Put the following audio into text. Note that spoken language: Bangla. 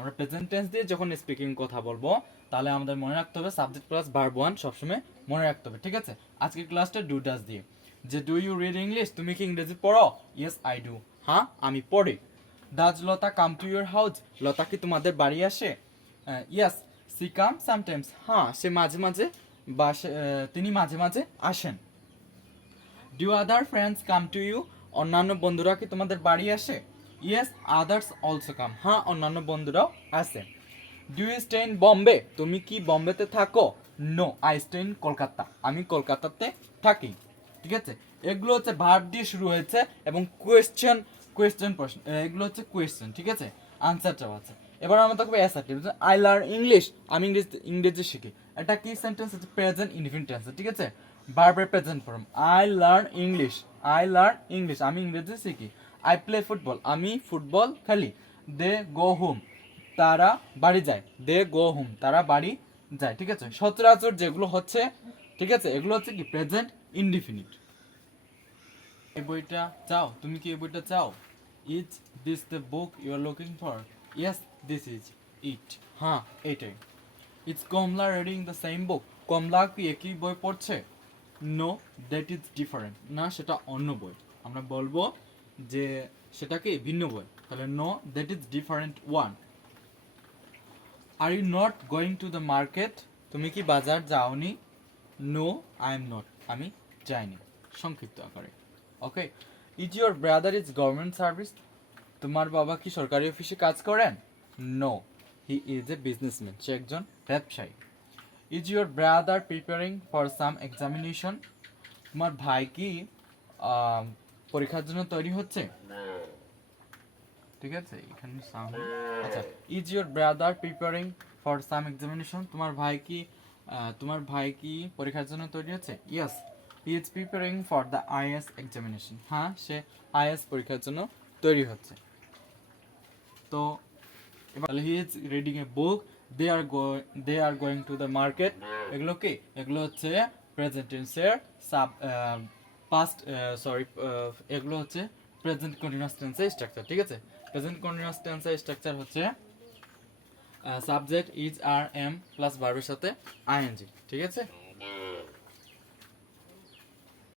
আমরা প্রেজেন্ট টেন্স দিয়ে যখন স্পিকিং কথা বলবো তাহলে আমাদের মনে রাখতে হবে সাবজেক্ট প্লাস ভার্ব ওয়ান সবসময় মনে রাখতে হবে, ঠিক আছে। আজকের ক্লাসটা ডু ডাজ দিয়ে, যে ডু ইউ রিড ইংলিশ, তুমি কি ইংরেজি পড়ো? ইয়েস আই ডু, হ্যাঁ আমি পড়ি। Does Lata come to your house, Lata কি তোমাদের বাড়ি আসে? ইয়েস সি কাম সামটাইমস, হ্যাঁ সে মাঝে মাঝে বা তিনি মাঝে মাঝে আসেন। Do other friends come to you, অন্যান্য বন্ধুরা কি তোমাদের বাড়ি আসে? ইয়েস আদার্স অলসো কাম, হ্যাঁ অন্যান্য বন্ধুরাও আসে। Do you stay in Bombay, তুমি কি বম্বেতে থাকো? No I stay in Kolkata, আমি কলকাতাতে থাকি, ঠিক আছে। এগুলো হচ্ছে ভার্ব দিয়ে শুরু হয়েছে এবং কোয়েশ্চেন প্রশ্ন, এগুলো হচ্ছে কোয়েশ্চেন, ঠিক আছে। আনসারটাও আছে। এবার আমরা দেখবো অ্যাসার্টিভ, আই লার্ন ইংলিশ, আমি ইংরেজি শিখি। এটা কি সেন্টেন্স হচ্ছে? প্রেজেন্ট ইনডিফিনিট টেন্স, ঠিক আছে। ভার্বের present form, I learn English, I learn English, আমি ইংরেজি শিখি। আই প্লে ফুটবল, আমি ফুটবল খেলি। দে গো হোম, তারা বাড়ি যায়। দে গো হোম, তারা বাড়ি যায়, ঠিক আছে। সচরাচর যেগুলো হচ্ছে, ঠিক আছে, এগুলো হচ্ছে কি প্রেজেন্ট ইনডিফিনিট। এই বইটা চাও, তুমি কি এই বইটা চাও? Is this the book you are looking for? Yes this is it, হ্যাঁ এইটাই। It's Kamala reading the same book, Kamala কি একই বই পড়ছে? নো দ্যাট ইজ ডিফারেন্ট, না সেটা অন্য বই। আমরা বলবো যে সেটা কি ভিন্ন বই, তাহলে no that is different one. Are you not going to the market, তুমি কি বাজার যাওনি? নো আই এম নট, আমি যাইনি, সংক্ষিপ্ত আকারে। Okay. Is your brother is government service, তোমার বাবা কি সরকারি অফিসে কাজ করেন? No he is a businessman, সে একজন ব্যবসায়ী। Is your brother preparing for some examination, তোমার ভাই কি পরীক্ষার জন্য তৈরি হচ্ছে? ঠিক আছে, এখানে সাম, আচ্ছা। Is your brother preparing for some examination, তোমার ভাই কি পরীক্ষার জন্য তৈরি হচ্ছে? Yes he is preparing for the IAS examination, হ্যাঁ সে আইএস পরীক্ষার জন্য তৈরি হচ্ছে। তো এবার he is reading a book, they are going to the market, এগুলো কি? এগুলো হচ্ছে প্রেজেন্ট টেন্সের এগুলো হচ্ছে প্রেজেন্ট কন্টিনিউয়াস টেন্সের স্ট্রাকচার, ঠিক আছে। প্রেজেন্ট কন্টিনিউয়াস টেন্সের স্ট্রাকচার হচ্ছে subject is are am plus ভার্বের সাথে আইএনজি, ঠিক আছে।